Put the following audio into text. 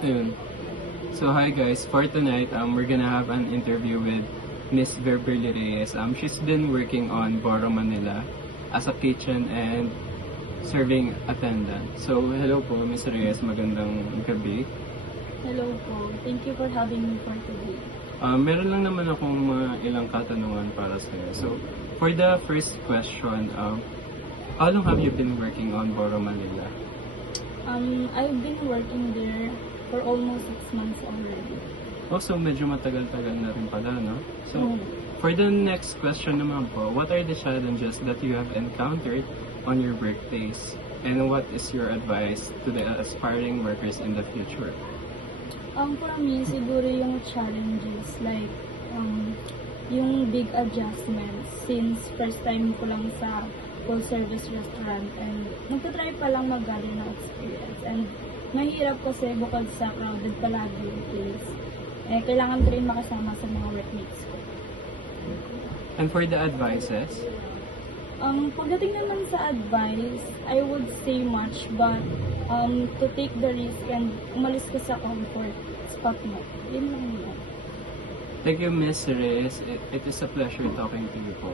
Ayun. So hi guys, for tonight, we're gonna have an interview with Miss Verberly Reyes. She's been working on Boro, Manila as a kitchen and serving attendant. So hello po, Miss Reyes, magandang gabi. Hello po. Thank you for having me for today. Meron lang naman akong mga ilang katanungan para sa iyo. So for the first question, how long have you been working on Boro, Manila? I've been working there for almost 6 months already. Also, medyo matagal-tagal na rin pala, no? So, Mm. for the next question naman po, what are the challenges that you have encountered on your workplace? And what is your advice to the aspiring workers in the future? For me, siguro yung challenges like yung big adjustments since first time ko lang sa full service restaurant and nagtatry pa lang mag-gather ng experience. And mahirap kasi bukod sa crowded palagi yung place. Kailangan ko rin makasama sa mga workmates ko. And for the advices? Pagdating naman sa advice, I would say much but to take the risk and umalis ka sa comfort spot mo. Yun lang yun. Thank you, Miss Reyes. It is a pleasure talking to you po.